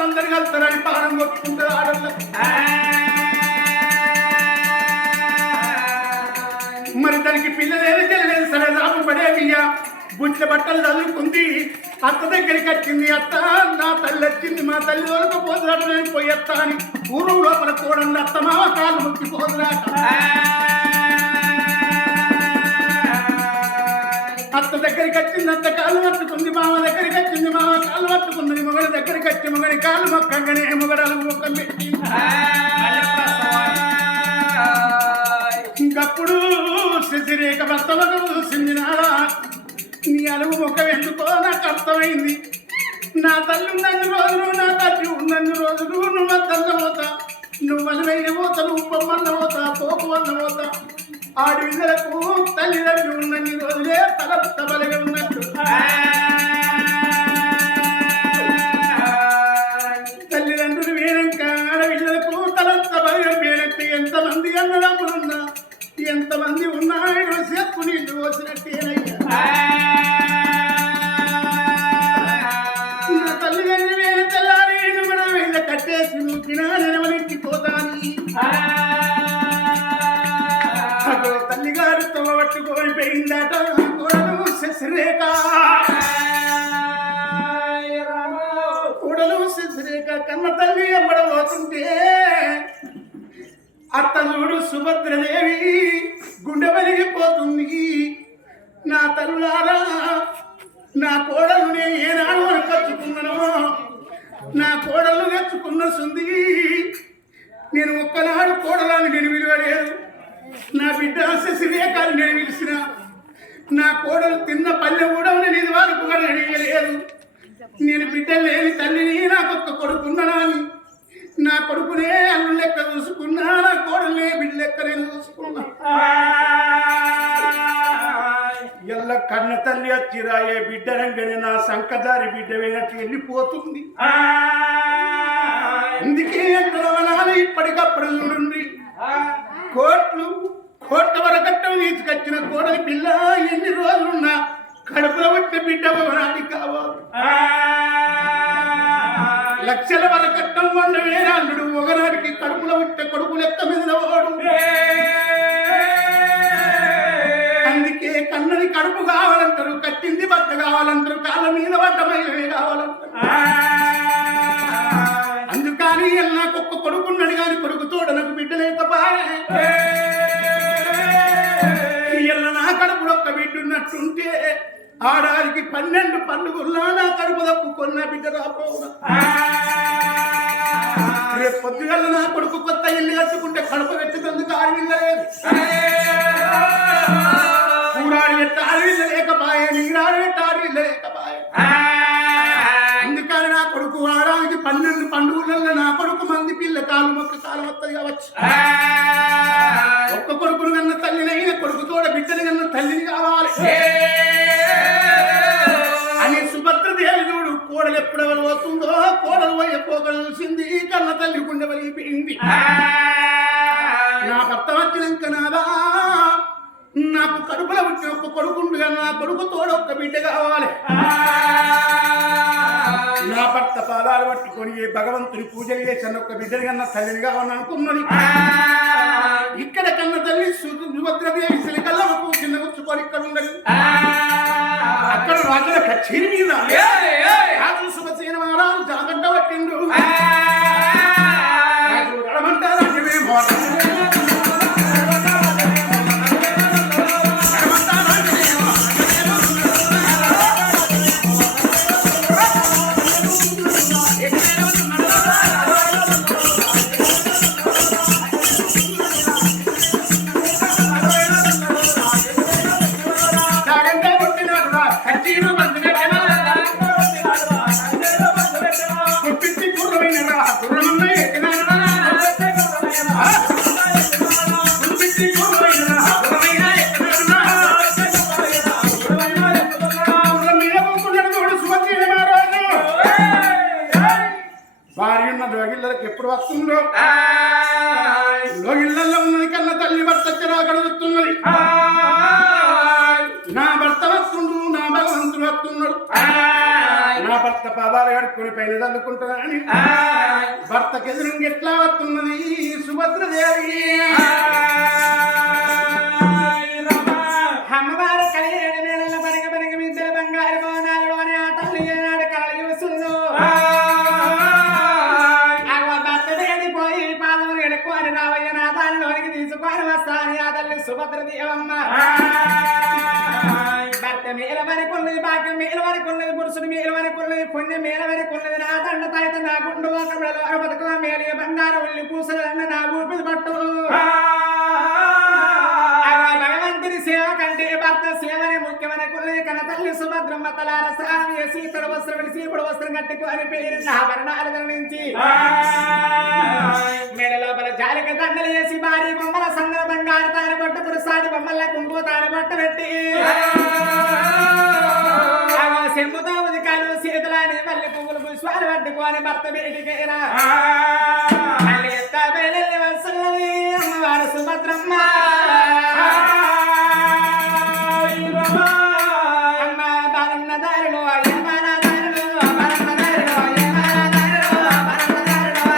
ఆడవాళ్ళందరూ కలుస్తారని పానం కొట్టుకుంటారు ఆడవాళ్ళ. మరి దానికి పిల్లలేని తెలియలేదు సరే లాభం పడేవియ్యా బుట్ల బట్టలు చదువుకుంది అత్త దగ్గరికి వచ్చింది. అత్త నా తల్లి వచ్చింది మా తల్లి వరకు పోదురాట నేను పోయేస్తా అని ఊరు లోపల కూడండి అత్త మామ కాలు ముక్కి పోదురాట. అత్త దగ్గరికి వచ్చింది అత్త కాలు పట్టుకుంది మామ దగ్గరికి వచ్చింది మామ కాలు పట్టుకుంది మొగడి దగ్గరికి వచ్చి మొగడి కాలు మొక్కంగానే మొగడాలు ముఖం పెట్టి ఇంకప్పుడు శశిరేఖ భర్తలకు చూసింది నారా నీ అలుగు ముఖం ఎందుకో నాకు అర్థమైంది. నా తల్లి ఉన్నన్ని రోజులు నా తల్లి ఉన్నన్ని రోజులు నువ్వు తల్ల పోతా నువ్వు అలవైన పోతా నువ్వు పొమ్మన్న పోతా పోపు అన్న పోతా ఆడవిళ్ళకు తల్లిదండ్రులు ఉన్నన్ని రోజులే తలంత బలిగా ఉన్నట్టు తల్లిదండ్రులు వేరంక ఆడవిళ్ళకు తలంత బలిగా వేరంటే ఎంతమంది అన్నదమ్ములున్నా ఎంతమంది ఉన్నాయో చెప్పు నీళ్ళు పోసినట్టేనయ్యా. నా తల్లిదండ్రులు వేరే తెల్లారి మన వీళ్ళ కట్టేసి నూకినా నెనవలింటి పోతాని తల్లిగారు తమ పట్టుకొని పోయిందట కూడలు శశిరేఖ కూడలు శశిరేఖ కన్న తల్లి ఎంబడబోతుంటే అత్త చూడు సుభద్రదేవి గుండె పలిగిపోతుంది. నా తల్లులారా నా కోడలు నేను ఏనాడు వరకచ్చుకున్నానో నా కోడలు తెచ్చుకున్న సుంది నేను ఒక్కనాడు కోడలని నేను విలువలేదు. నా బిడ్డ శశిరేఖని నేను పిలిచిన నా కోడలు తిన్న పల్లె కూడా నేను ఇది వరకు కూడా అడిగలేదు. నేను బిడ్డ లేని తల్లిని నాకొక్క కొడుకున్నాను అని నా కొడుకునే అల్లు లెక్క చూసుకున్నా నా కోడలే బిడ్డ లెక్క నేను చూసుకున్నా. ఎల్ల కన్న తల్లి వచ్చిరాయే బిడ్డనంగానే నా సంకదారి బిడ్డ వేనట్టు వెళ్ళిపోతుంది. అందుకే ఎక్కడ ఇప్పటికప్పుడు చూడండి కోట్ల వరకట్టం తీసుకొచ్చిన కోడలి పిల్ల ఎన్ని రోజులున్నా కడుపులో పుట్టిన బిడ్డ నాటి కావాలి. లక్షల వరకట్టం వండ వేరాళ్ళు ఒకనాటికి కడుపులో పుట్టిన కొడుకు లెక్క మీద వాడు. అందుకే కన్నది కడుపు కావాలంటారు కట్టింది భర్త కావాలంటారు కాళ్ళ మీద పడ్డ మహిళే కావాలంటారు. అందుకని నాకొక్క కొడుకున్నాడు కానీ కొడుకు తోడ నాకు బిడ్డ లేకపోయే నా కడుపులో ఒక్క బిడ్డ ఉన్నట్టుంటే ఆడానికి 12 పండుగల్లో నా కడుపు తప్పుకున్న బిడ్డ రాపోవునా. రేపు పొద్దుగల నా కొడుకు కొత్త ఇల్లు కట్టుకుంటే కడుపు పెట్టుకుందుకు ఆడవిల్లలేదు కూడాడు పెట్టి ఆడవిల్ల లేకపోయే నీరాడు పెట్టి ఆడవిల్ల లేకపోయే. అందుకని నా కొడుకు ఆడానికి 12 పండుగలలో నా కొడుకు మంది పిల్ల కాలు మొక్క కాలు వస్తుంది కావచ్చు. ఒక్క కొడుకును కన్నా తల్లినైనా కొడుకు తోడ బిడ్డని కన్నా తల్లిని కావాలి అని సుభద్రదేవి చూడు కోడలు ఎప్పుడెవరు వస్తుందో కోడలు పోయే పోగలు చూసింది కన్న తల్లి గుండె వలిగిపోయింది. నా భర్త వచ్చినాక నాదా నాకు కడుపులో పుట్టిన ఒక్క కొడుకుండగా నా కొడుకు తోడ ఒక్క బిడ్డ కావాలి. నా భర్త పాదాలు పట్టుకొని భగవంతుని పూజలు చేసిన ఒక్క బిడ్డని కన్నా తల్లిని కావాలని అనుకున్నది. ఇక్కడ కన్న తల్లి సుభద్రదేవి సిలికల్లకు చిన్న కూర్చుకొని ఇక్కడ ఉండదు. అక్కడ రాజుల కచేరి మీద రాజు శుభసేన మహారాజు జాగంట పట్టిండు. రాజు రడమంటారా ఎప్పుడు వస్తుందో లోగిళ్ళల్లో ఉన్నది కన్నా తల్లి భర్త చిరాకడుగుతున్నది. నా భర్త వస్తుండు నా భగవంతుడు వస్తున్నాడు. నా భర్త పాదాలు కడుక్కొని పైన చల్లుకుంటానని భర్తకి ఎదురు ఎట్లా వస్తున్నది సుభద్రదేవి. అమ్మవారు కలిగేడు వేళ పనగ పనగ మిద్దెల బంగారు భవనాలలోనే ఆ తల్లి ఏనాడు కళ చూస్తుందో భర్త వేడిపోయి పాదములు ఎడుక్కొని రావయ్య నా దానిలోనికి తీసుకొని వస్తాని ఆ తల్లి సుభద్రదేవమ్మ. భర్త మేల వరకున్నది, భాగ్యం మేల వరకున్నది, పురుషుడు మేల వరకున్నది, పుణ్యం మేల వరకున్నది. నా తండ్రి తాయిత నా గుండు ఒక బతుకు మేలియ బంగారం వెళ్ళి పూసలన్న నా ఊపిరి పట్టు. భగవంతుని సేవ కంటే భర్త సేవనే ముఖ్యమని కున్నది. కన తల్లి సుభద్రమ్మ తలార స్నానం చేసి తొడ వస్త్రం విడిసి ఇప్పుడు వస్త్రం కట్టుకొని పేరు ఆభరణాలు ధరించి మెడ లోపల జాలిక దండలు చేసి భారీ బొమ్మల సంగర బంగారు తాను పట్టు పురుసాడి బొమ్మల కుంకు తాను పట్టు పెట్టి సెమ్ముతో ఉదికాలు చేతులని మళ్ళీ పువ్వులు పుష్పాలు పట్టుకొని భర్త బయటికైనా మళ్ళీ ఎత్త బయలు వస్తున్నది అమ్మవారు సుభద్రమ్మ. అమ్మ బాలన్న దారిలో అయ్యమాన దారిలో బాలన్న దారిలో అయ్యమాన దారిలో బాలన్న దారిలో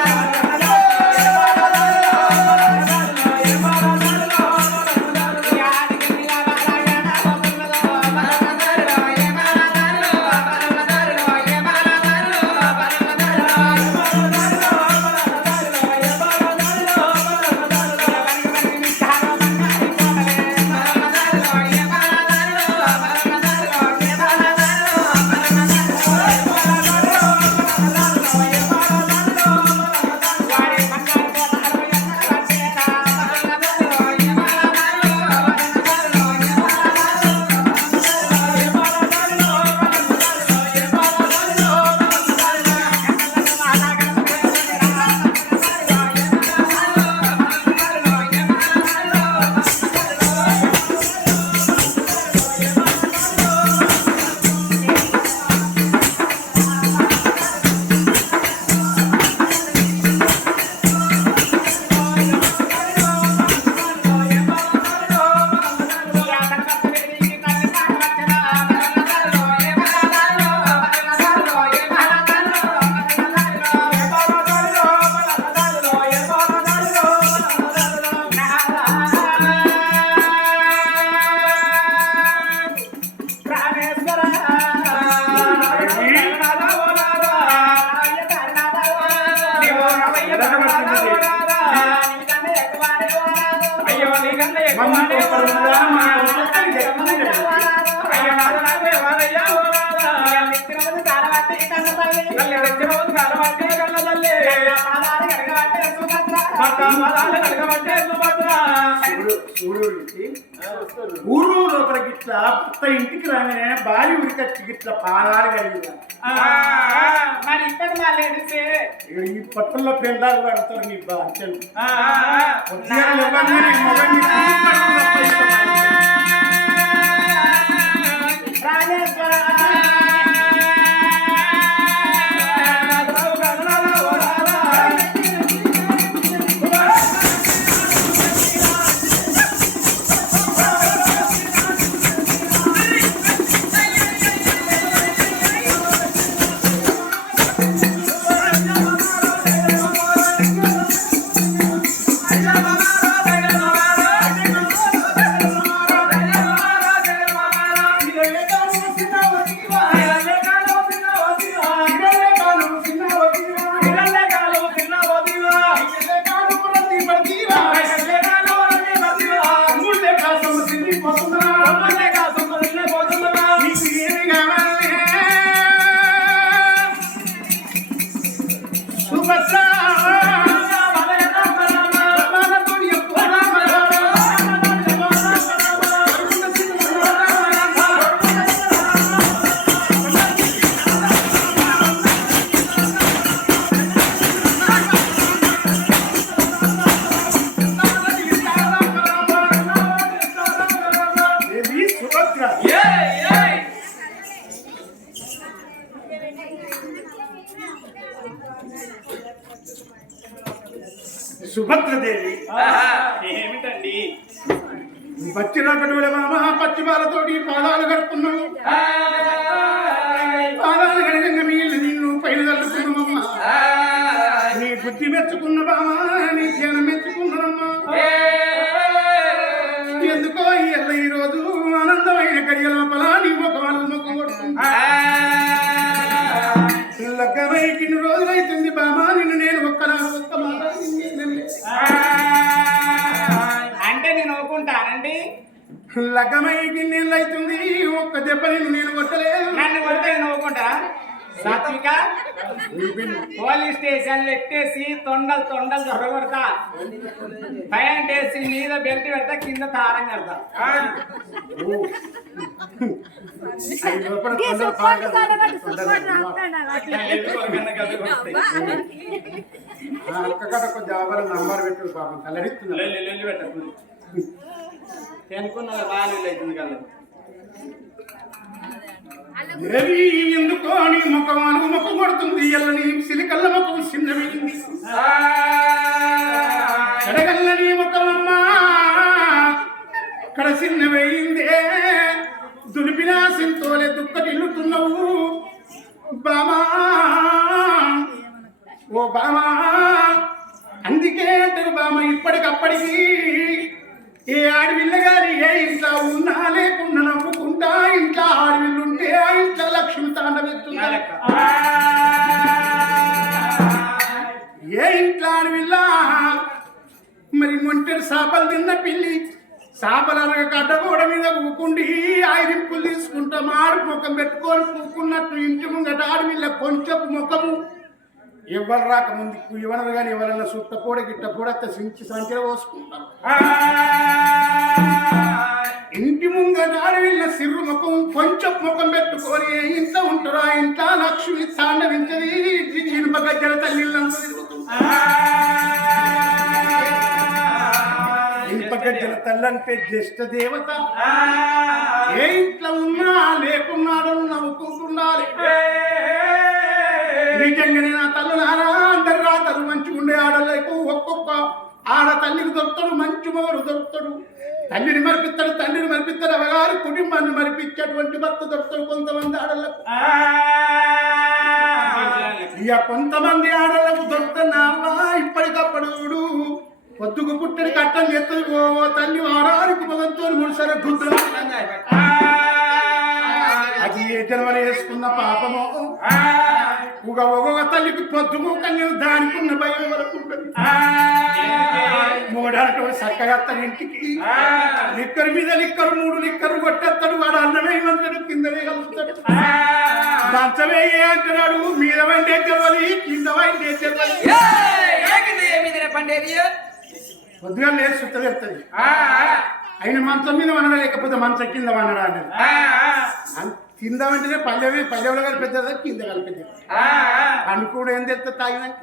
ఊరు లోపల గిట్లా కొత్త ఇంటికి రాగానే భార్య ఉరికొచ్చి గిట్లా పాదాలు కలిగిన మరి ఇప్పటి మా లేడీస్ ఈ పట్టుల్లో పెందాలు పడతారు నీ బాధ్యలు రాజేశ్వర సుభద్రదేవి ఏమిటండి పచ్చినటువంటి పచ్చి పాలతోటి పాదాలు కడుతున్నావు. పాదాలు కడిగిన మీ బుద్ధి మెచ్చుకున్న బామా నీ జ్ఞానం మెచ్చుకున్నానమ్మా ఎందుకో ఈ రోజు ఆనందమైన గడియల లోపల నీ ముఖం కొడుతుంది లగ్గమై ఇన్ని రోజులైతుంది బామా నిన్ను నేను ఒక్క మాట అంటే నేను ఒప్పుకుంటానండి లగ్గమై గిన్నెళ్ళు అవుతుంది ఒక్క దెబ్బ నేను కొట్టలేదు నన్ను కొడితే నేను ఒప్పుకుంటా సాత్విక పోలీస్ స్టేషన్లు ఎట్టేసి తొండలు దొరకొడతా ప్యాంట్ వేసి మీద బెల్ట్ పెడతా కింద తారం కడతా నంబర్ పెట్టు పాపం కలరిస్తుంది అనుకున్నా బాగా అవుతుంది కదా ఎందుకో నీ ముఖం కొడుతుంది ఎల్లని సిలికల్ల ముఖం చిన్నమైంది కడగల్ల నీ ముఖమమ్మా కడ చిన్నమైందే దులిపినా సింతోలే దుక్కటిల్లుతున్నావు బామా ఓ బామా అందుకే అంటారు బామ ఇప్పటికప్పటికి ఏ ఆడవిల్ల గారి ఏ ఇంట్లో ఉన్నా లేకున్నా నవ్వుకుంటా ఇంట్లో ఆడవిల్లుంటే ఆ ఇంట్లో లక్ష్మి తాండవిస్తుందా ఏ ఇంట్లో ఆడవిల్ల మరి మొంటెడు చేపలు తిన్న పిల్లి చేపలనగా గడ్డగోడ మీద ఊకుండి ఆయిరింపులు తీసుకుంటా మాడు ముఖం పెట్టుకొని పూకున్నట్టు ఇంటి ముంగట ఆడవిల్ల కొంచెపు ముఖము ఎవరు రాకముందుకు ఎవరు కానీ ఎవరైనా సుట్ట పూడ గిట్ట పూడత్త సించి సంఖ్యలో పోసుకుంటారు ఇంటి ముంగట ఆడవిల్ల సిర్రు ముఖం కొంచెం ముఖం పెట్టుకొని ఇంట్లో ఉంటారు ఆ ఇంట్లో లక్ష్మి తాండవించది ఇనుప గజ్జల తల్లిళ్ళంతా తిరుగుతుంది ఇనుప గజ్జల తల్లంటే జ్యేష్ఠ దేవత ఏ ఇంట్లో ఉన్నా లేకున్నాడు నవ్వుకుంటుండాలి నిజంగానే నా తల్లు నానా అందరు రాతలు మంచిగా ఉండే ఆడలకు ఒక్కొక్క ఆడ తల్లికి దొరుకుతాడు మంచి మొగడు దొరుకుతాడు తల్లిని మరిపిస్తాడు తండ్రిని మరిపిస్తాడు అవగారు కుటుంబాన్ని మరిపించేటువంటి భర్త దొరుకుతాడు కొంతమంది ఆడలకు ఇక కొంతమంది ఆడలకు దొరుకుతున్నావా ఇప్పటికప్పుడు పొద్దుకు పుట్టని కట్టం చేస్తుంది ఓ తల్లి వారానికి మొదలతో ముడిసర గుంతులు అది ఏ జన్మలు వేసుకున్న పాపము ఒక్కొక్క తల్లికి పొద్దుకు కన్యను దానికున్న భయం వరకు మూడాటోడు చక్కగా తన ఇంటికి లిక్కరు మీద లిక్కరు 3 లిక్కరు కొట్టేస్తాడు వాడు అన్నమే మంతాడు కిందనే కలుస్తాడు దంచమే అంటున్నాడు మీద వండే తెలవాలి కింద వండే తెలవాలి పొద్దుగా లేదు సుత్త చెప్తుంది ఆయన మంచం మీద వనడా లేకపోతే మంచం కింద వనడా అనేది కింద వెంటనే పల్లెవుల గారు పెద్ద కింద కలిపి అనుకోడు ఏం తెస్తా తాగినాక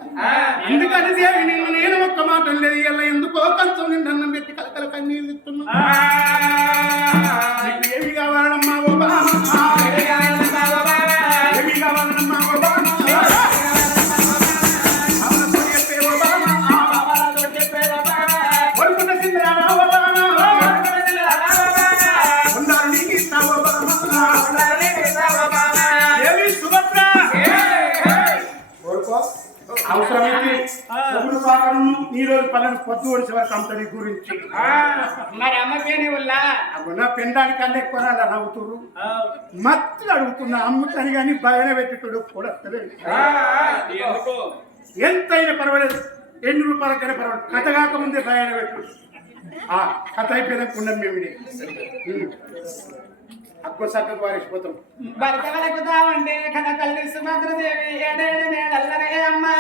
ఎందుకని దేవి నిన్ను నేను ఒక్క మాట లేదు ఇలా ఎందుకో కొంచెం నిండు అన్నం పెట్టి కలకల కన్నీళ్ళు ఇస్తున్నా ఏమి కావాలమ్మా ఓ బామా ఏమి కావాలమ్మా ఓ బామా అవసరమైతే ఈ రోజు పల్లెని పొద్దు ఒడిసే వరకు అంతని గురించి మరి అమ్మకేనే అన్న పెండానికి అన్నీ ఎక్కువ నవ్వుతురు మత్తులు అడుగుతున్నా అమ్ముతాను కానీ భయన పెట్టేటోడు కూడా ఎంతైనా పర్వాలేదు 8 రూపాయలకైనా పర్వాలేదు కథ కాకముందే భయన పెట్టు కథ అయిపోయినాక ఉండం మేము అక్కో చక్కకు వారిసిపోతాం భర్త వలకుతామంటే కథ తల్లి సుభద్రదేవి ఏడేడు నేడల్లనే అమ్మా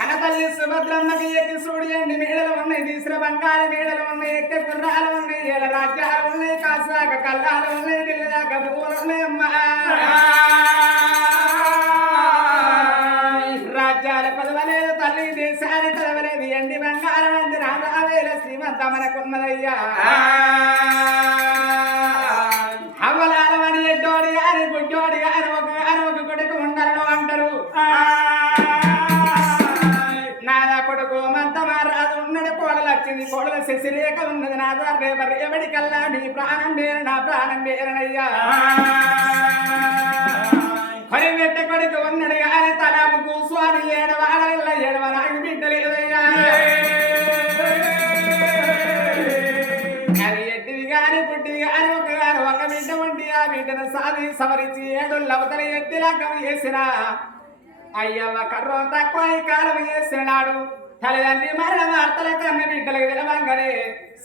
కథ తల్లి సుభద్రమ్మకి ఎక్కి చూడండి మేడలు ఉన్నాయి తీసిన బంగారు మేడలు ఉన్నాయి ఎక్కే గుర్రాలు ఉన్నాయి ఏళ్ళ రాజ్యాలు ఉన్నాయి కాసాక కళ్ళాలు ఉన్నాయి ఢిల్లీదాక పువ్వులు ఉన్నాయి అమ్మా రాజ్యాల పదవలేదు తల్లి దేశాన్ని చదవలేదు ఎండి బంగారం అంది రావేల శ్రీమంత మనకున్నదయ్యా అవ్వలాలమని ఎడ్డోడి గారి గుడ్డోడి గారు ఒక కొడుకు ఉండరు అంటారు నాదా కొడుకు మంత మారాదు ఉన్నది కోడలు వచ్చింది కోడల శశిరేఖ ఉన్నది నాదా రేపటి కల్లా నీ ప్రాణం వేరు నా ప్రాణం వేరనయ్యా కొడుకు ఉన్నాడు కానీ తలకు కూర్చొని ఏడవాడల్ల ఏడవరాకు బిడ్డలేదయ్యా అది ఎట్టిది కానీ పుట్టిది కానీ ఒక బిడ్డ ఉండి ఆ బిడ్డను సాధి సవరించి ఏడు లవతల ఎత్తిలాగా చేసిన అయ్యవ్వ కర్రం తక్కువ ఈ కాలం చేసినాడు తల్లిదండ్రి మరణ వార్తల కన్న బిడ్డలకు తెలవంగానే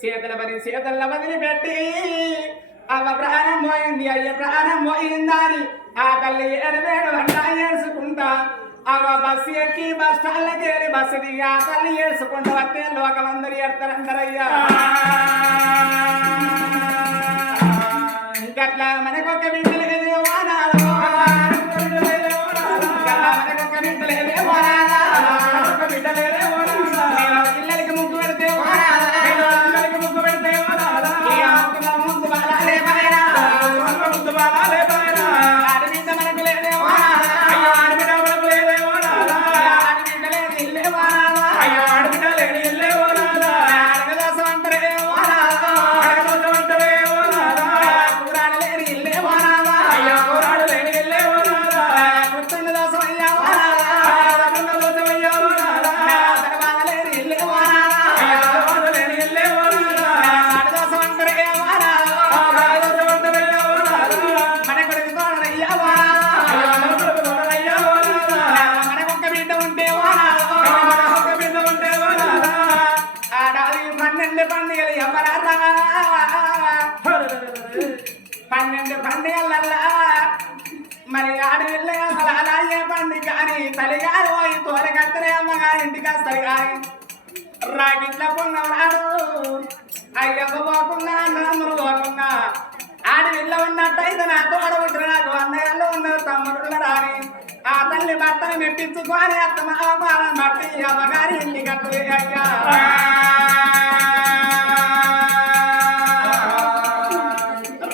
చేతుల వదిలిపెట్టి అవ్వ ప్రాణం పోయింది అయ్య ప్రాణం పోయిందా అని ఆ తల్లి ఏడువేడు అంటా ఏడ్చుకుంటా అవ్వ బస్సు ఎక్కి బస్ స్టాండ్లకి వెళ్ళి బస్సు దిగి ఆ తల్లి ఏడ్చుకుంటా వస్తే లోకమందరూ ఏడతారందరయ్యా ఇంకట్లా మనకొక బిడ్డ లేదే వానాలు మనకొక బిడ్డ లేదే వానాలు బిడ్డ లేదే పిల్లలకి ముగ్గు పెడితే పిల్లలకి ముగ్గు పెడితే ముందు బాలాలే పైనా ముందు బాలాలే పైనా ఆడబిడ్డ మనకు లేదే ఆడబిడ్డ మనకు లేదే ఆడబిడ్డ లేని ఇల్లే వానాలా అయ్యో ఆడబిడ్డ లేని ఇల్లే వానాలా అడగదోసం అంటారే వానాలా అడగదోసం అంటారే వానాలా కూరాడు లేని ఇల్లే వానాలా అయ్యో కూరాడు లేని ఇల్లే వానాలా గుర్తుండ దోసం అయ్యా వానాలా గుర్తుండ దోసం అయ్యా వానాలా తర్వాత లేని ఇల్లే వానాలా అయ్యో తర్వాత లేని ఇల్లే వానాలా అడగదోసం అంటారే వానాలా అడగదోసం అంటారే వానాలా మన కొడుకు తోడయ్యా వానాలా మన కొడుకు తోడయ్యా వానాలా మనకొక్క బిడ్డ ఉంటే వానాలా మనకొక్క బిడ్డ ఉంటే వానాలా ఆడాది 12 పండుగలు ఎవరారా 12 పండుగలల్లా మరి ఆడవిల్లే అసలు అలాగే పండుగ కానీ తల్లిగారు పోయి తోలకత్తనే అమ్మగారి ఇంటికి వస్తారు కానీ రాగిట్ల పొన్నవాడు అయ్యవ్వ పోకుండా అన్నదమ్ములు పోకుండా ఆడవిల్ల ఉన్నట్టయితే నా తోడ పుట్టిన నాకు అన్నయ్యలో ఉన్నారు తమ్ముడున్న రాని ఆ తల్లి భర్తను మెప్పించుకొని అత్తమామ మట్టి అమ్మగారి ఇంటికి కట్టలే అయ్యా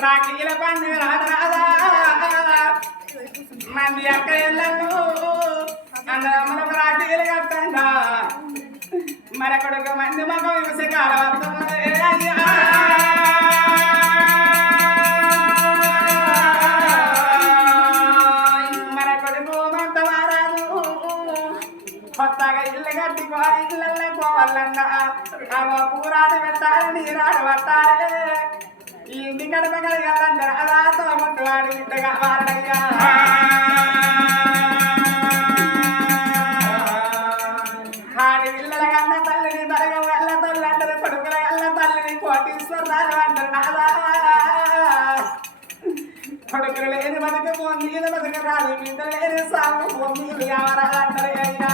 రాఖీల పండుగ రాదా మంది అక్క ఇళ్ళను అన్నదమ్ములకు రాఖీలు కట్టండా మరొకడుకు మంది మగం విమసకాల మరొకడుకు మంత మారాదు కొత్తగా ఇల్లు కట్టుకోవాలి ఇళ్ళల్లో పోవాలన్నా అవ కూరాడు పెట్టాలి నీరాడు పట్టాలి ఈ ఇంటి గడప కలిగాలంటే అలాతో ముట్టువాడు ఇంటగా వారడయ్యా ఆడి పిల్లల కన్న తల్లిని బలగ వల్ల తల్లి అంటారు కొడుకుల కల్ల తల్లిని కోటీశ్వరాలు అంటారు నాదా కొడుకులు లేని బతుకు పొందిన బతుకు రాదు బిడ్డ లేని సాగు పొందిలు ఎవరాలు అంటారు అయ్యా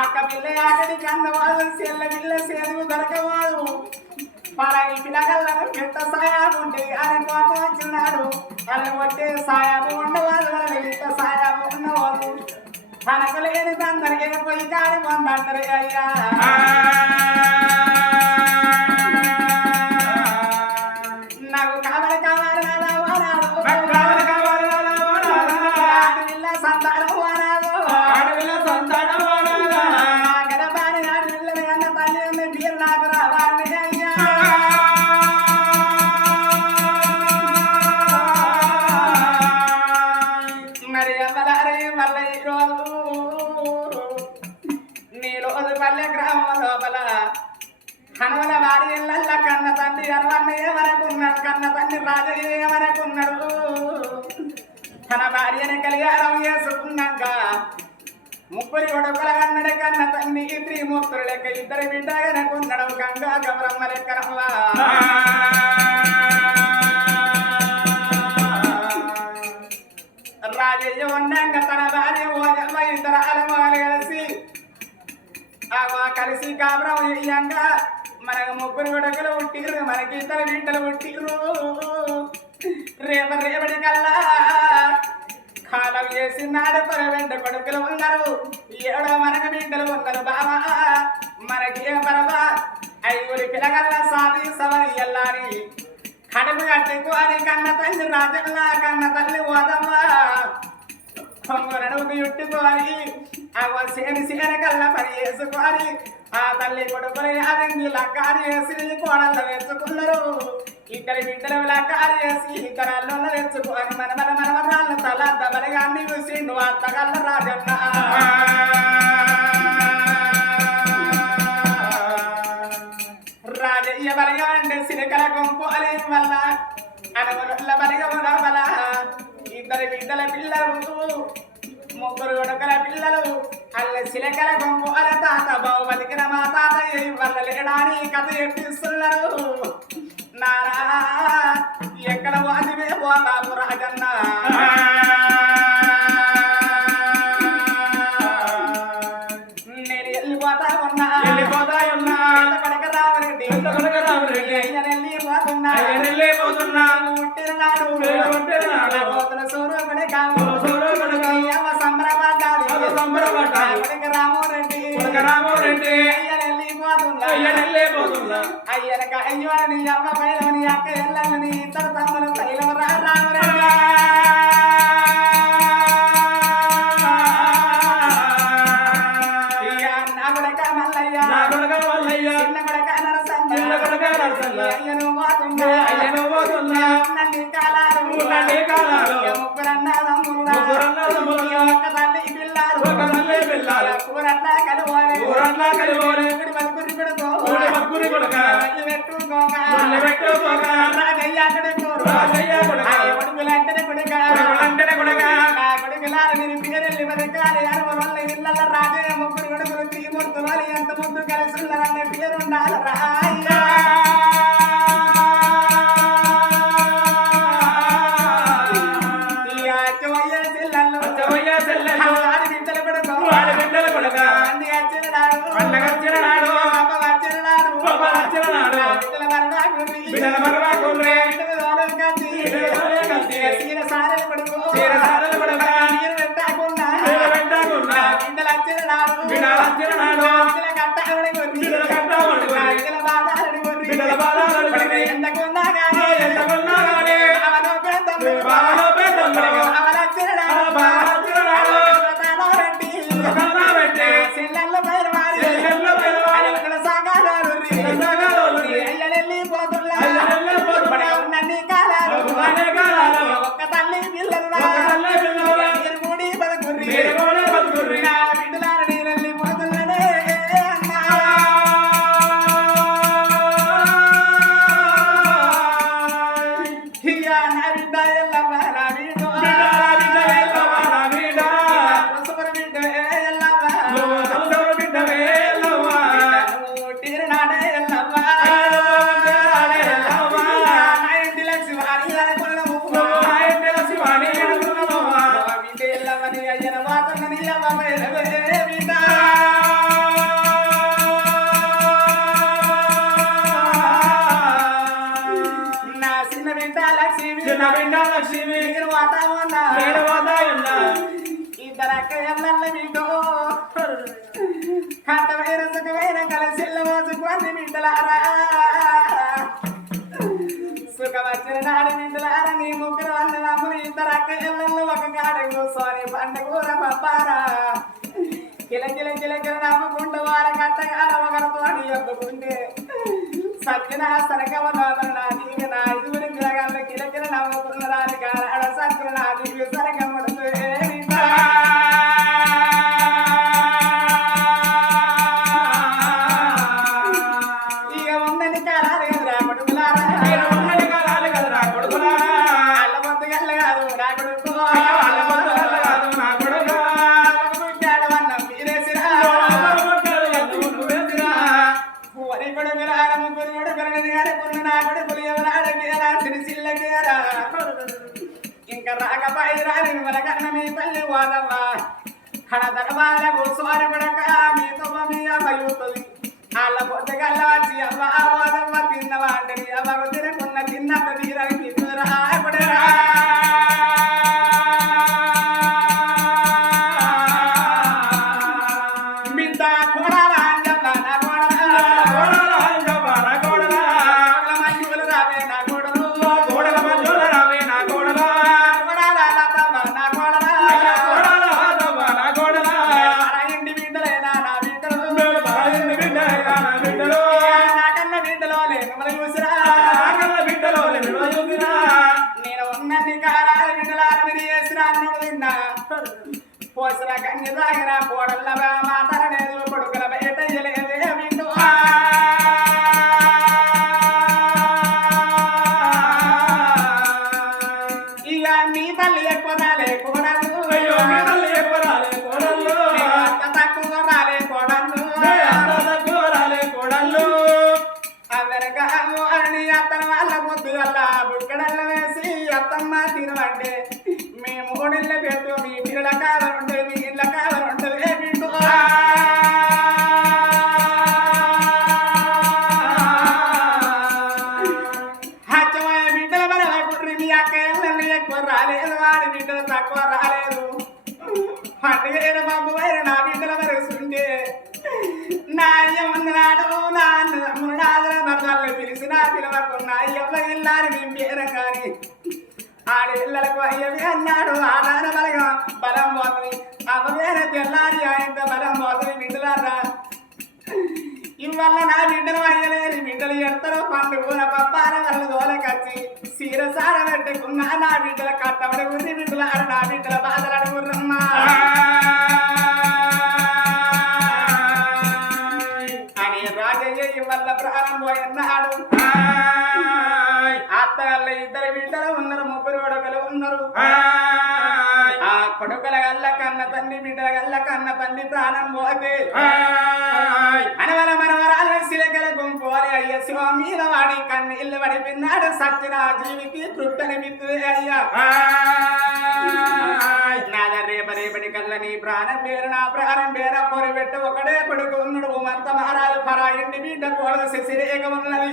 అక్క పిల్ల ఆకడి కన్నవాడు చెల్ల పిల్ల సేదుకు దొరకవాడు పలాయి పిల్లగల్లను పెద్ద సాయాబు ఉంటే ఆయన కోపం వచ్చినాడు వాళ్ళు కొట్టే సాయాబు ఉండవాళ్ళు వాళ్ళు ఇంత సాయాబు ఉన్నవాళ్ళు తనకు లేని తందరికే పోయి కాడి పొందంటారు అయ్యా నాకు కావాలి కావాలి నాదా వాడాడు ఆడపిల్ల సంతానం వాడాడు ఆడపిల్ల సంతానం వాడాడు గడపాని ఆడపిల్లని కన్న తల్లి ఉంది మీరు నాకు రావాలి అయ్యా మరి ఎవరారే మళ్ళీ ఈరోజు నీ రోజు పల్లె గ్రామం లోపల హనుమల వారి ఇళ్ళల్లా కన్న తండ్రి అన్నయ్య వరకు ఉన్నాడు కన్న తండ్రి రాజయ్య వరకు ఉన్నాడు తన భార్యని కళ్యాణం చేసుకున్నాక ముగ్గురి కొడుకుల కన్నడే కన్న తండ్రి త్రిమూర్తులు లెక్క ఇద్దరు బిడ్డగనకున్నాడు గంగా గమరమ్మ లెక్కనవ్వా రాజయ్య ఉన్నాక తన భార్య ఓజమ్మ ఇద్దరు అలమాలు కలిసి కాపురం ఇయ్యంగా మనకు ముగ్గురు కొడుకులు పుట్టిరు మనకి ఇద్దరు బిడ్డలు పుట్టిరు రేపటి కల్లా కాలం చేసినాడు పరవెంట కొడుకులు ఉన్నారు ఏడో మనకు బిడ్డలు ఉన్నారు బాబా మనకి పరబా 5 పిల్లగల్ల సాది సవరి ఎల్లారి కడుపు కట్టుకోని కన్న తల్లి రాజల్లా కన్న తల్లి ఓదమ్మ కొంగునడుగు యుట్టుకోని సేని కల్లా పని చేసుకొని ఆ తల్లి కొడుకులు యాదంగి లక్కాని వేసి కోడళ్ళు వేసుకున్నారు ఇద్దరు బిడ్డలు విలాకాలు చేసి ఇద్దరాల్లో తెచ్చుకొని మనవరాళ్ళ తల దబలిగా అన్ని చూసిండు అత్తగల్ల రాజన్న రాజయ్య బలిగా అంటే సిరికల గుంపు అనే వల్ల అనవల బలిగా వల్ల ఇద్దరు బిడ్డల పిల్లలు ముగ్గురు కొడుకుల పిల్లలు అల్ల సిలకల గుంపు అల తాత బావు బతికిన మా తాత వల్ల లేడాని కథ చెప్పిస్తున్నారు నారా ఎక్కడ వాదివే పో బాబు రాజన్న నేను వెళ్ళిపోతా ఉన్నా కొడక రావరెడ్డి వెళ్ళిపోతున్నా ఉంటున్నాడు సూర్య రామోరెడ్డి అయ్యనక అయ్యో నీ అమ్మ పైన నీ అక్క ఎల్లని ఇద్దరు తమ్ములు పైన రామరెడ్డి నా కొడక మల్లయ్య చిన్న కొడక నరసన్న అయ్యను పోతున్నా నన్ను కాలారు ముగ్గురన్న తమ్ములు ఒక్క తల్లి పిల్లారు కూరట్లా కలువాలి బతుకురి కొడుకో పెట్టుకోక రాజయ్య కొడుకులారు మీరు పేరెళ్ళి బతకాలి అరువు వల్ల ఇళ్ళ రాజయ్య ముగ్గురు కొడుకులు తీమూర్తువాలి ఎంత ముందు కలిసి ఉన్నారన్న పేరుండాలి రాయ్య ఇద్దరు అక్క ఎల్లల్ల మీటో కట్టమైన సుఖమైన కలిసిల్ల మోసుకొని బిడ్డలారా సుఖ వచ్చిన నాడు బిడ్డలారా నీ ముగ్గురు అన్నదమ్ములు ఇద్దరు అక్క ఎల్లల్లో ఒక కాడ కూర్చొని పండుగూర పప్పారా కిలకిల నవ్వుకుంటూ వారి కట్టగాల ఒకరితో ఎత్తుకుంటే సత్యన సరకవ నా దీవి నా ఇదుగురి పిలగాళ్ళ కిలకిల నవ్వుకున్న రాని కాడ సత్య నా దీవి సరకముడుతూ ఇంకా రాకపోయి రాని వరకన్న మీ తల్లి వాదవ్వ హడ దర్బార కూర్చోని పడక మీతో మీ అమ్మయుతుంది వాళ్ళ పొద్దుగల్ల వచ్చి అవ్వ వాదవ్వ తిన్నవా అంటే అవ్వకు తినకున్న తిన్నట్ట తీరని రాయపడరా బిడ్డలో సాగిన కోడళ్ళ మాటలనేది కొడుకుల బయట ఎలగదే వింటూ ఇక మీ తల్లి ఎక్కువ రాలే కోడలు అయ్యో మీ తల్లి ఎక్కువ రాలే కోడళ్ళు అత్త తక్కువ రాలే కోడలు తక్కువ రాలే కోడళ్ళు అందరికా అని అత్తన వాళ్ళ ముద్దు వల్ల బుక్కడల్ల వేసి అత్తమ్మ తినవంటే మేము మూడిళ్ళ పెట్టు మీ పిల్లల కావరుంటుంది మీ ఇళ్ళ కావరుంటుంది బిడ్డు హచ్చమయ్య బిడ్డల మన పుట్టిన మీ అక్కయ్యలని ఎక్కువ రాలేదు వాడి బిడ్డలు తక్కువ రాలేదు పండుగ బాబు వైర నా బిడ్డల వరుసుంటే నా అయ్య ముందునాడు నా అన్నదమ్ముడు మరదల్ని పిలిచిన పిలవకున్నా అయ్యవ్వ ఇల్లాని మేము పేరం కానీ ఆడి పిల్లలకు అయ్యవి అన్నాడు ఆడాన బలం పోతుంది అవ్వవేన తెల్లారి ఆయన బలం పోతుంది బిడ్డలారా ఇవల్ల నా బిడ్డలు అయ్యలేని బిడ్డలు ఎడతారో పండుగ పప్పార వల్ల దోలకచ్చి సీరసార పెట్టుకున్నా నా బిడ్డల కట్టబడి గురి బిడ్డలారు నా బిడ్డల బాధలు అడుగురమ్మా అని రాజయ్య ఇవల్ల ప్రారంభం ఎన్నాడు అత్తగల్ల ఇద్దరు బిడ్డలు ఉన్నారు ముగ్గురు కొడుకులు ఉన్నారు ఆ కొడుకుల గల్ల కన్న తండ్రి బిడ్డల గల్ల కన్న తండ్రి ప్రాణం పోతే అనవల మనవరాల శిలకల గుంపు అని అయ్య శివ మీద వాడి కన్నీళ్ళు పడిపిన్నాడు సత్యన జీవికి తృప్తని మిత్తుదే అయ్యా నాద రేపటి కల్ల నీ ప్రాణం పేరు నా ప్రాణం పేర పొరబెట్టు ఒకడే కొడుకు ఉన్నాడు మంత మహారాజు పరా ఇంటి బిడ్డ కోడలు శశిరేఖ ఉన్నది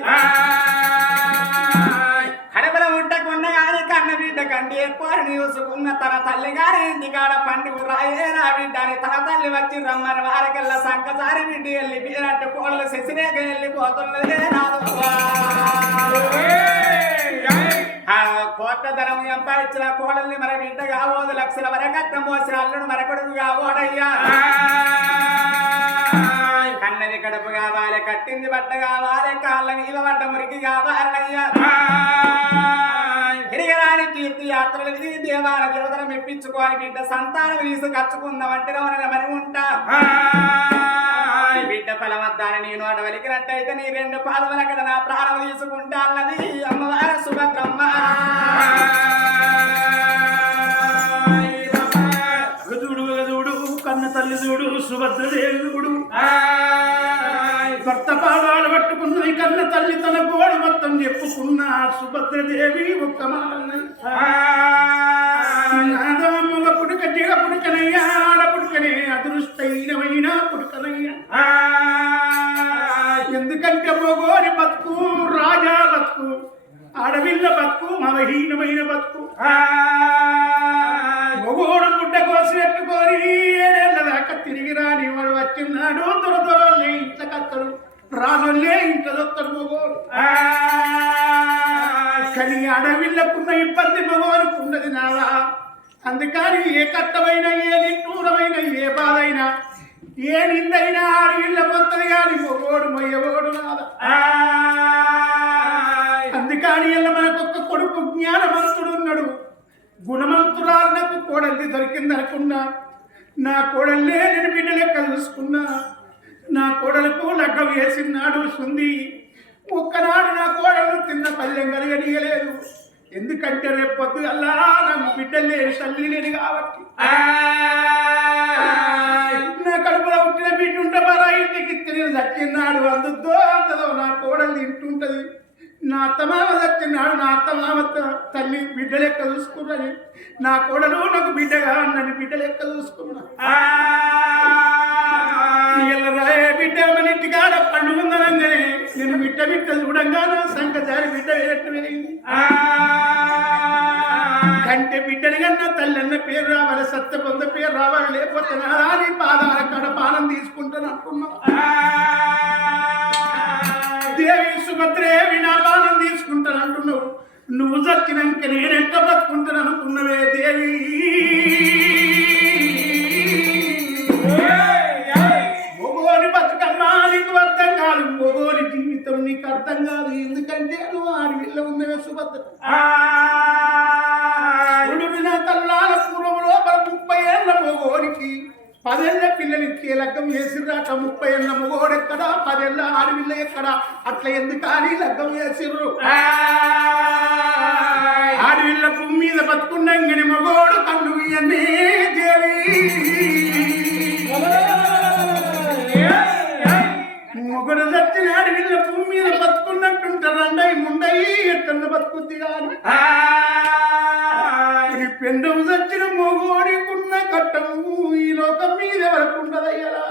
కడపల ముట్టకున్న గాని కన్న బిడ్డ కంటి ఎక్కువ చూసుకున్న తన తల్లి గారి ఇంటికాడ పండుగ రాయే నా బిడ్డ అని తన తల్లి వచ్చి రమ్మని వారికల్లా సంకసారి బిడ్డ వెళ్ళి బీరట్టు కోడలు శశిరేఖ వెళ్ళిపోతున్నదే నాదు కోట్ల ధనం సంపాదించిన కోడల్ని మన బిడ్డ కావోదు లక్షల వరకట్నం పోసిన అల్లుడు మన కొడుకు కావోడయ్యా కన్నది కడుపు కావాలి కట్టింది బట్ట కావాలి కాళ్ళ మీద పడ్డ మురికి కావాలయ్యా తిరగరాని తీర్థ యాత్రలు తిరిగి దేవాల దేవతలు మెప్పించుకోవాలి బిడ్డ సంతానం తీసుకచ్చుకుందామంటే మరి ఉంటా బిడ్డ ఫలవద్దాని నేను అడవలికినట్టయితే నీ రెండు పాదముల అక్కడ నా ప్రాణం తీసుకుంటా అన్నది అమ్మవారి సుభద్రమ్మ చూడు కన్న తల్లి చూడు సుభద్రదేవి చూడు భర్త పాదాలు పట్టుకున్నది కన్న తల్లి తన గోడు మొత్తం చెప్పుకున్న సుభద్రదేవి ఒక్క మాటమ్మ పుడుక జిగ పుడుకనయ్యా ఆడ పుడుకనే అదృష్టైనమైన పుడుకనయ్యా ఎందుకంటే మొగోని బతుకు రాజా బతుకు ఆడవిల్ల బతుకు మవహీనమైన బతుకు మొగోడు గుడ్డ కోసి పెట్టుకొని ఏడేళ్ల దాకా తిరిగి రాని వాడు వచ్చినాడు దొరదొరలే ఇంత కత్తడు రాజులే ఇంత దొత్తడు మొగోడు కానీ అడవిళ్ళకున్న ఇబ్బంది మొగోడుకున్నది నాలా అందుకని ఏ కట్టమైన ఏ నిట్టూరమైన ఏ బాధైనా ఏ నిందైనా ఆడవిళ్ళ పొత్తది కానీ మొగోడు మొయ్యబోడు నాదా అందుకని ఇలా మనకొక్క కొడుకు జ్ఞానవంతుడు ఉన్నాడు గుణమంతురాలు నాకు కోడల్ని దొరికింది అనుకున్నా నా కోడల్లే నేను బిడ్డ లెక్క చూసుకున్నా నా కోడలకు లగ్గ వేసినాడు సుంది ఒక్కనాడు నా కోడలను తిన్న పల్లెం కలిగనీయలేదు ఎందుకంటే రేపు పొద్దు అల్లా నాకు బిడ్డలు లేని తల్లి లేని కాబట్టి నా కడుపులో పుట్టిన బిడ్డ ఉంటే మరా ఇంటికి తిరిగి చచ్చిన్నాడు అందుతో అంతదో నా కోడలు తింటుంటది నా అత్తమామ చచ్చినాడు నా అత్తమామ తల్లి బిడ్డ లెక్క చూసుకున్నది నా కోడలు నాకు బిడ్డగా నన్ను బిడ్డ లెక్క చూసుకున్నా బిడ్డ మన ఇంటికాడ పండుగ ఉందనంగానే నేను బిడ్డ చూడంగా నా సంకచారి బిడ్డ ఎట్టు పెరిగింది కంటే బిడ్డని కన్నా తల్లి అన్న పేరు రావాలి సత్య పొంద పేరు రావాలి లేకపోతే నాని పాదాల కడ పానం తీసుకుంటాను అనుకున్నా దేవి సుభద్రేవి నా పానం తీసుకుంటాను అంటున్నావు నువ్వు చచ్చినాక నేనెంత బతుకుంటాను అనుకున్నవే దేవి మొగోని బతుకమ్మా నీకు అర్థం కాదు మొగోని జీవితం నీకు అర్థం కాదు ఎందుకంటే నువ్వు ఆడవిల్ల ఉన్నవే సుభద్ర నా తల్లాల పూర్వం లోపల 30 ఏళ్ళ మొగోనికి 10 ఏళ్ళ పిల్లలకి లగ్గం చేసిర్రాట 30 ఏళ్ళ మగోడు ఎక్కడ 10 ఏళ్ళ ఆడపిల్ల ఎక్కడ అట్లా ఎందుకు అని లగ్గం చేసిర్రు ఆడపిల్ల భూమి మీద బతుకున్నాంగని మగోడు కన్ను ఇయన్నీ దేవి మొగడు చచ్చిన ఆడపిల్ల భూమి మీద బతుకున్నట్టుంటారు అండయి ముండయి ఎట్లన్న బతుకుద్ది కాదు పెండం చచ్చిన మొగోడికున్న కట్టము ఈ లోకం మీద వరకు ఉండదయ్యలా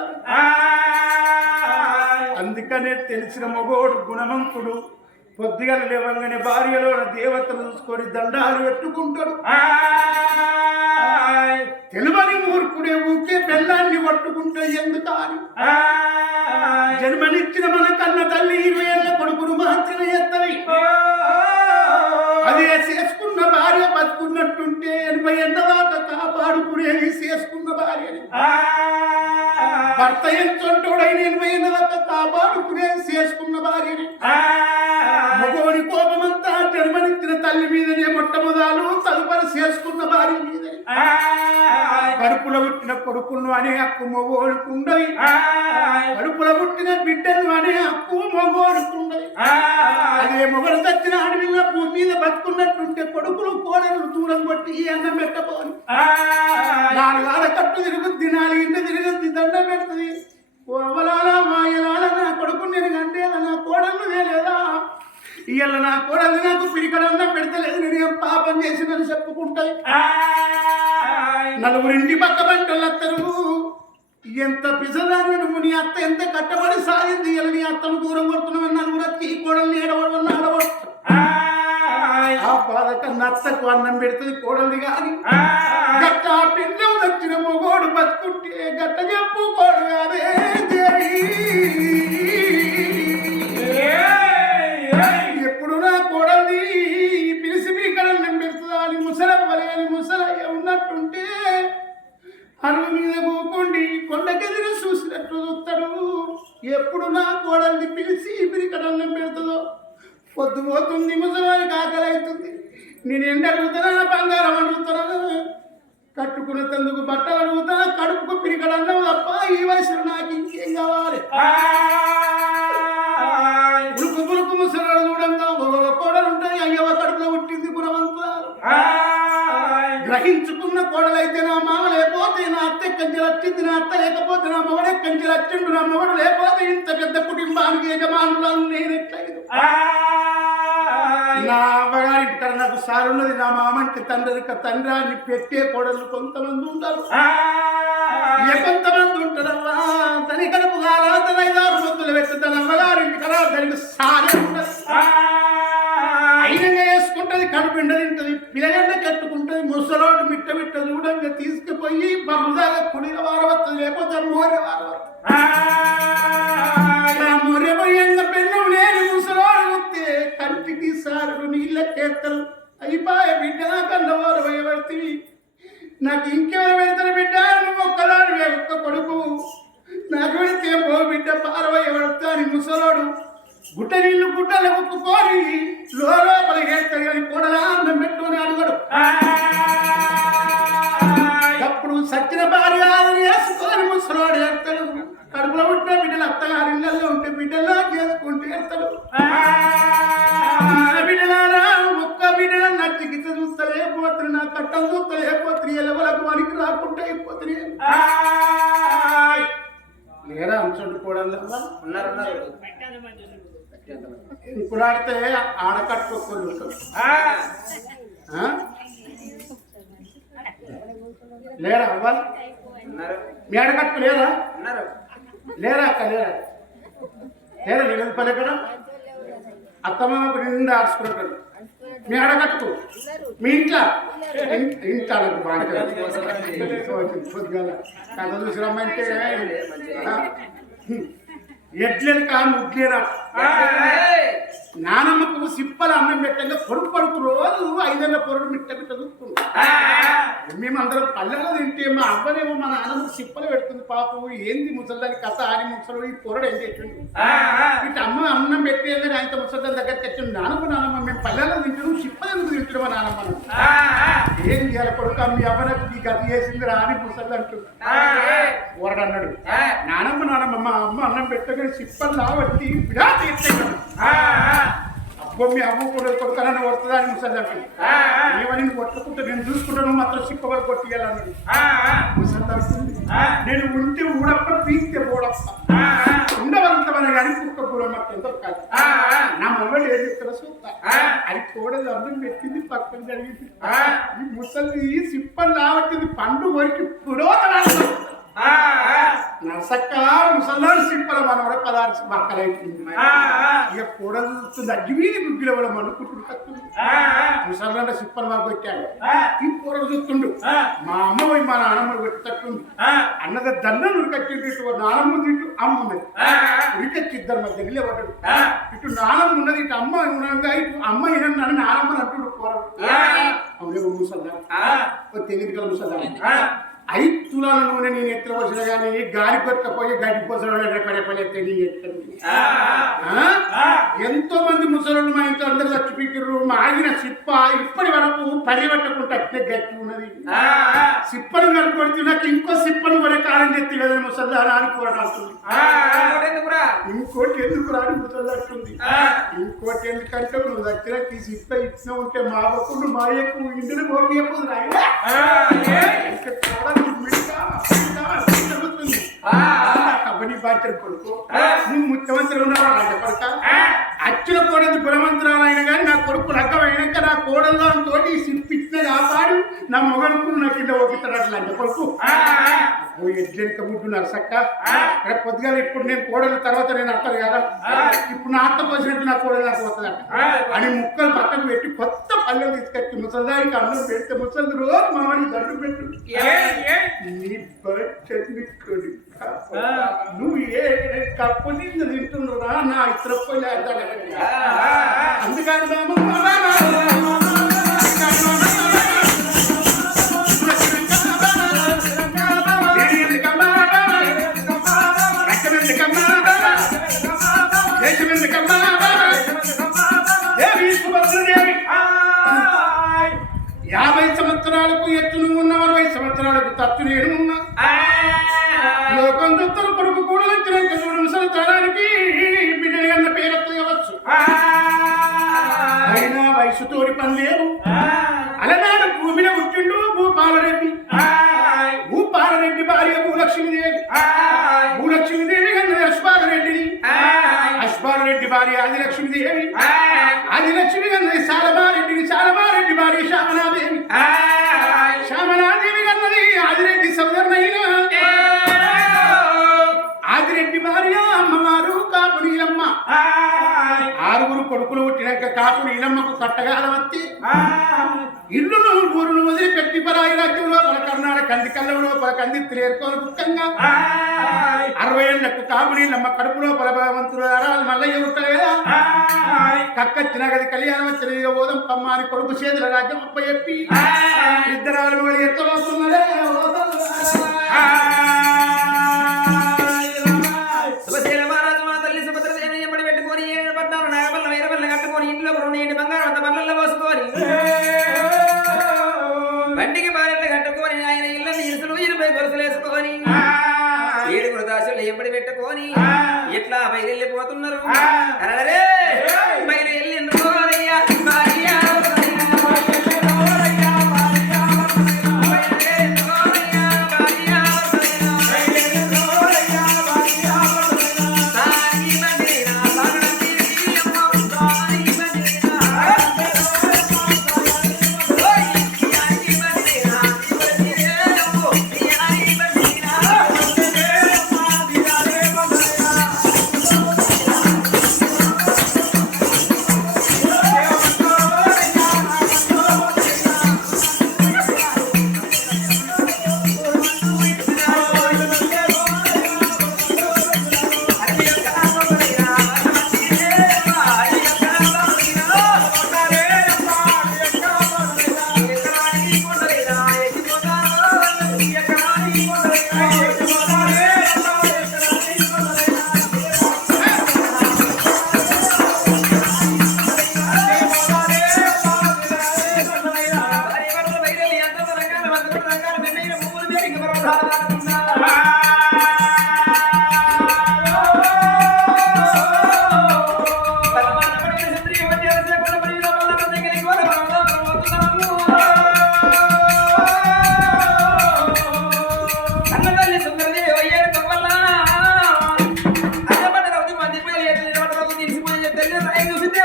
అందుకనే తెలిసిన మొగోడు గుణవంతుడు పొద్దుగా లేవంగానే భార్యలో దేవతలు చూసుకొని దండాలు పెట్టుకుంటాడు తెలువని మూర్ఖుడే ఊకే బెల్లాన్ని పట్టుకుంటే ఎందుకు అని జన్మనిచ్చిన మన కన్న తల్లి 20 ఏళ్ళ కొడుకును మాత్రమే ఎత్తవి అదే చేసుకున్న భార్య బతుకున్నట్టుంటే 80 ఏళ్ళ దాకా కాపాడుకునేది చేసుకున్న భార్యని భర్త ఎంతోడైన 80 ఏళ్ళ దాకా కాపాడుకునేది చేసుకున్న భార్యని మగోని కోపమంతా జన్మనిచ్చిన తల్లి మీదనే మొట్టమొదలు తదుపరి చేసుకున్న భార్య మీదనే కడుపులో పుట్టిన కొడుకును అనే హక్కు మగోడుకుండవి కడుపులో పుట్టిన బిడ్డను అనే హక్కు మగోడుకుండవి అదే మొగలు చచ్చిన ఆడపిల్ల భూమి మీద బతుకున్నట్టుంటే కొడుకులు కోడలు దూరం కొట్టి ఈ అన్నం పెట్టబోను 4 ఆడ కట్టు తిరుగుద్ది 4 ఇంటి తిరుగుద్ది దండం పెడుతుంది అవలాల మాయలాల నా కొడుకు నేను కంటేదా నా కోడలు లేదా ఇవాళ నా కోడలు నాకు పిరికడన్నం పెడతలేదు నేను పాపం చేసిందని చెప్పుకుంటాయి నలుగురింటి పక్క పంటలత్తరు ఎంత పిసదాన్ని నువ్వు నీ అత్త ఎంత కట్టబడి సాగింది ఇలా నీ అత్తను దూరం కొడుతున్నావు నలుగురు ఈ కోడల్ని ఏడవడం ఆడవచ్చు ఆ బాధ కన్నా అత్తకు అన్నం పెడుతుంది కోడల్ని కానీ గట్ట పిండం వచ్చిన మొగోడు బతుకుంటే గట్ట చెప్పుకోడు అదే ఎప్పుడు నా కోడల్ని పిలిచి మీ కడన్నం పెడుతుందా అని ముసలవ్వలే అని ముసలయ్య ఉన్నట్టుంటే అరువు మీద కూకుండి కొండకెదిరి చూసినట్టు చూస్తాడు ఎప్పుడు నా కోడల్ని పిలిచి పిరికడన్నం పెడుతుందో పొద్దు పోతుంది ముసలానికి ఆకలి అవుతుంది నేను ఎండ అడుగుతానా బంగారం అడుగుతానా కట్టుకునే తందుకు బట్టలు అడుగుతానా కడుపుకు పిరికడన్నం తప్ప ఈ వయసులో నాకు ఇంకేం కావాలి పులుకు పులుకు ముసలాడు చూడంగా కోడలు ఉంటాయి అయ్యవ కడుపులో పుట్టింది గుణవంతురాలు గ్రహించుకున్న కోడలైతే నా మామ లేకపోతే నా అత్త కంచెలు వచ్చింది నా అత్త లేకపోతే నా మొగడే కంచెలు వచ్చిండు నా మొగడు లేకపోతే ఇంత పెద్ద కుటుంబానికి యజమానులను నేను ఎట్లయిదు నా అవ్వగారింటి కదా నాకు సారున్నది నా మామంటి తండ్రి అని పెట్టే కోడలు కొంతమంది ఉంటారు కొంతమంది ఉంటారవ్వా తని కడుపు కాలా తన 5-6 మొత్తులు పెట్టి తన అమ్మగారింటి కదా దానికి సారే ఉండదు అయినంగా వేసుకుంటది కడుపు తింటది పిల్లగడ్డ కట్టుకుంటది ముసలోడు మిట్ట చూడంగా తీసుకుపోయి బరుదాగా కుడిన వారవత్తది లేకపోతే మోరే వారవత్తు మోరే పోయంగా పెన్ను నేను ముసలోడు వస్తే కంటికి సారు నీళ్ళకేత్తలు అయిపోయే బిడ్డ కన్నవారు భయపడుతుంది నాకు ఇంకెవరు పెడతారు బిడ్డ నువ్వు ఒక్కదాడు ఒక్క కొడుకు నాకు పెడితే పో బిడ్డ పారవయ్య పడుతా అని ముసలోడు గుట్ట నీళ్లు గుట్టలు ఒప్పుకొని లోపల వేస్తాడు కానీ కూడలా అన్నం పెట్టుకొని అడుగడు అప్పుడు సచ్చిన భార్య వేసుకొని ముసలోడు వేస్తాడు కడుపులో ఉంటే బిడ్డలు అత్తగారి ఇళ్ళల్లో ఉంటే బిడ్డల్లో చేసుకుంటూ వేస్తాడు బిడ్డలారా ఒక్క బిడ్డలు నచ్చికి చూస్తలేకపోతుంది నా కట్టం చూస్తలేకపోతుంది ఎలవలకు వానికి రాకుండా అయిపోతుంది లేరా అంచండి కూడా ఉన్నారు ఇప్పుడు ఆడితే ఆడకట్టుకోళ్ళు లేరా అవ్వాలి మీ ఆడకట్టు లేరా లేరా అక్క లేరా లేరా నేను పని ఎక్కడ అత్తమామకు నిండా ఆడుచుకుంటాడు మీ ఆడకట్టు మీ ఇంట్లో ఇంట్లో బాగా పొద్దుగాల కథ చూసి రమ్మంటే ఎడ్లని కా ముగ్లేరా నానమ్మకు సిప్పల అన్నం పెట్టంగా కొడుకు రోజు 5 ఏళ్ళ పొరడు మిట్ట చూసుకుంటాం. మేమందరం పల్లెలో తింటే మా అవ్వనేమో మా నాన్నమ్మ సిప్పలు పెడుతుంది. పాపం ఏంది ముసలిదాని కథ అని ముసలు ఈ పొరడు ఏం చేసిండు ఇటు అమ్మ అన్నం పెట్టేది ఆయనతో ముసలిదాని దగ్గరికి వచ్చిండు. నాన్నమ్మ మేము పల్లెలో తింటున్నాం సిప్పలు ఎందుకు తింటున్నాం మా నాన్నమ్మ ఏం చేయాలి కొడుకు మీ అవ్వనకు ఈ గతి చేసింది రాని ముసలి అంటుంది. పొరడు అన్నాడు నానమ్మ మా అమ్మ అన్నం పెట్టగానే సిప్పలు రాబట్టి విడా తీర్చాను. అబ్బో మీ అమ్మ కూడా కొడుకనని కొడుతుందా అని ముసలి అంటుంది. ఏమని కొట్టుకుంటే నేను చూసుకుంటాను మాత్రం సిప్పలు కొట్టియాలన్నాడు. ముసలి అంటుంది నేను ఉంటే ఊడప్ప పీస్తే ఊడప్ప ఉండవంతమని కానీ కుక్క కూర మాకు ఎంతో కాదు. నా మొబైల్ ఏం చెప్తారో చూస్తా అది కూడదు అన్నం పెట్టింది పక్కన జరిగింది. ఈ ముసలి సిప్పలు రాబట్టింది పండు వరకు పురోగతి నరసక్క ముసల్లాడు సిప్పల మనవడ 16 మక్కలైతుంది. ఇక కూడలు చూస్తుంది అగ్గిమీది గుగ్గిల వాళ్ళ మనుకుంటుడు కత్తుంది. ముసల్లాండ సిప్పలు మాకు పెట్టాడు. ఈ కూరలు చూస్తుండు మా అమ్మ పోయి మా నాన్నమ్మ పెట్టినట్టుంది. అన్నద దండం ఉరికొచ్చిండు. ఇటు నానమ్మ తింటూ అమ్మ ఉన్నది ఉరికొచ్చి ఇద్దరు మధ్య నిలబడ్డాడు. ఇటు నానమ్మ ఉన్నది ఇటు అమ్మ ఉండగా ఇటు అమ్మ నన్ను నానమ్మని అంటుండు కూరలు. అవునే ముసల్లాడు తెలియదు కదా ముసల్లాడు 5 తులాల నూనె నేను ఎత్తున వచ్చిన కానీ గాలి కొట్టకపోయి గడ్డి పోసలు ఎంతో మంది ముసలు మా ఇంట్లో అందరు చచ్చిపోయారు. మా ఆగిన సిప్ప ఇప్పటి వరకు పరిగెట్టకుండా అట్లే గట్టి ఉన్నది. సిప్పను కనుకొడితే నాకు ఇంకో సిప్పను కొనే కాలం చెప్తే కదా ముసల్లా అని కూడా ఇంకోటి ఎందుకు రాని ముసల్లాడుతుంది. ఇంకోటి ఎందుకంటే నువ్వు దగ్గర ఈ సిప్ప ఇచ్చిన ఉంటే మా బొక్కుడు మా ఎక్కువ ఇంటిని పోకపోదు రాయి కబడ్డీ బాధ్యత కొడుకు నువ్వు ముఖ్యమంత్రి ఉన్నావు పడక అచ్చుల కోడలు గుణమంత్రాలు అయినా కానీ నా కొడుకు రకం అయినాక నా కోడల్లో తోటి సిప్పిచ్చిన కాపాడు నా మొగడుకు నా కింద ఒప్పుతాడు అట్లా కొడుకు ఎడ్లెంక ముడ్డు నరసక్క రేపు పొద్దుగా ఇప్పుడు నేను కోడల తర్వాత నేను అత్తను కదా ఇప్పుడు నా అత్త పోసినట్టు నా కోడలు నాకు వస్తుందట అని ముక్కలు పక్కకు పెట్టి కొత్త పల్లెలు తీసుకొచ్చి ముసలిదానికి అన్నం పెడితే ముసలి రోజు మామని దండు పెట్టు నువ్వు ఏ కప్పు నీళ్ళు తింటున్నారా నా ఇతర పోయి అందుకని తత్తు నేను ఉన్నా లోకం దుత్తరు కొడుకు కూడా వచ్చినాక చూడు ముసలి తరానికి బిడ్డని అన్న పేరెత్తు కావచ్చు. అయినా వయసుతోడి పని లేదు. అలనాడు భూమిలో పుట్టిండు భూపాలరెడ్డి. భూపాలరెడ్డి భార్య భూలక్ష్మీదేవి. భూలక్ష్మీదేవి కన్నా అశ్వాలరెడ్డిని. అశ్వాలరెడ్డి భార్య ఆదిలక్ష్మీదేవి. ఆదిలక్ష్మి కన్నా శాలమారెడ్డిని. శాలమారెడ్డి భార్య శ్యామనాదేవి. శ్యామనాదేవి కన్నది ఆదిరెడ్డి సోదరునైనా ఆదిరెడ్డి భార్య అమ్మవారు కాపు నీలమ్మ. 6 కొడుకులు పుట్టినాక కాపు నీలమ్మకు కట్టగాలవత్తి ఇల్లును ఊరును వదిలిపెట్టి పరాయి రాజ్యంలో పల కర్ణాటక కందికల్లంలో పల కందిత్తులు ఏర్కోలు ముఖ్యంగా 60 ఏళ్లకు కాపు నీలమ్మ కడుపులో బలభవంతులు మల్లయ్య ఉట్టలేదా కక్కచ్చిన గది కళ్యాణం వచ్చిన ఓదం పమ్మ అని కొడుకు చేతుల రాజ్యం అప్ప చెప్పి 2 ఆలు ఎత్తబోతున్నదే బండికి బారెట్లు కట్టుకొని ఆయన ఇళ్ళ ఇరుసులు 20 గొలుసులు వేసుకొని 7 దాసులు ఎప్పటి పెట్టుకొని ఇట్లా బయలు వెళ్ళిపోతున్నారు. అరే బయలు వెళ్ళిండ్రు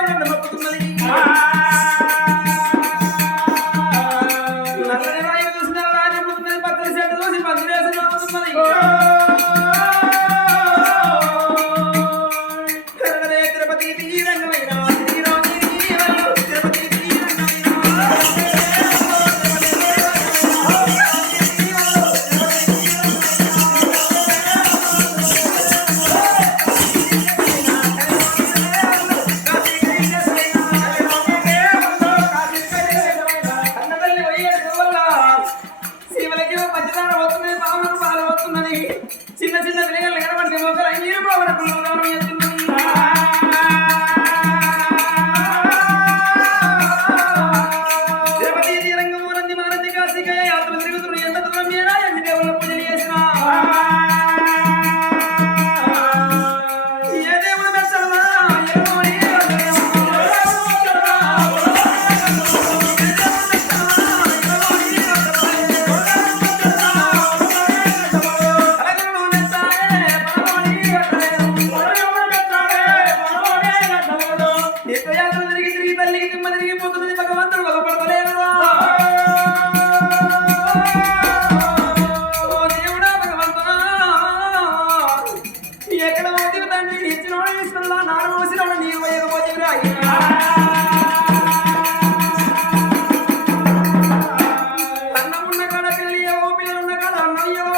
దేవుడు మొక్కుతున్నది నల్లని రాయి చూసిన రాజు పుట్టినది పచ్చని చెట్టు చూసి పచ్చని అవుతున్నది తిరుపతి తీరంగమైన తిరుపతి చిన్న చిన్న పిల్లలు కనబడితే మొక్కలు అయ్యే పోవడం తిరుపతి తీరంగం నంది మారంది కాశీకయ యాత్ర తిరుగుతున్న ఎంత దూరం మీరా ఎన్ని దేవుళ్ళ పూజలు చేసినా ఏ దేవుడు మెచ్చల్లా తిరిగి తల్లికి తిమ్మ తిరిగిపోతున్నది భగవంతుడు బలపడతలేదురా ఓ దేవుడా భగవంతుడా ఎక్కడ మోతివి తండ్రి ఇచ్చినోడు ఇస్తున్నా నాడు మోసినోడు నీరు పోయేది పోతివిరా అన్నం ఉన్న కాడ పిల్లలు ఏవో పిల్లలు ఉన్న కాడ అన్నం ఏవో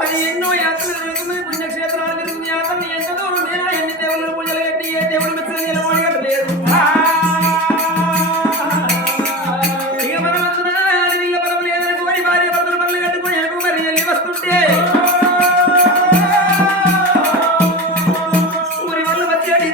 అది ఎన్నో యాత్రలు జరుగుతున్నాయి పుణ్యక్షేత్రాలు జరుగుతున్నాయి యాత్రలు ఎంత దూరం నేనా ఎన్ని దేవుళ్ళ పూజలు పెట్టి ఏ దేవుడు మెచ్చని నిలబడి కట్టలేదు ఇక పరమత్తున అడవిల్ల పరమ లేదనుకు మరి భార్య భర్తలు పనులు కట్టుకుని ఎనుకు మరి వెళ్ళి వస్తుంటే ఊరి వాళ్ళు వచ్చేటి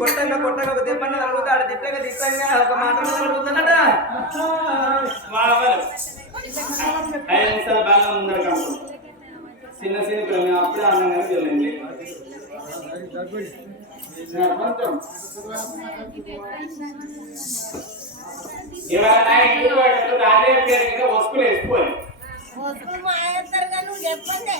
కొట్టంగా కొట్టగా ఒక దెబ్బన్న తగ్గుతాడు తిట్టగా తిట్టంగా ఒక మాట తగ్గుతుందట చిన్న చిన్న పిల్లలు అప్పుడే ఆనందంగా వెళ్ళండి ఎవరైనా వస్తువులు వేసుకోవాలి నువ్వు చెప్పండి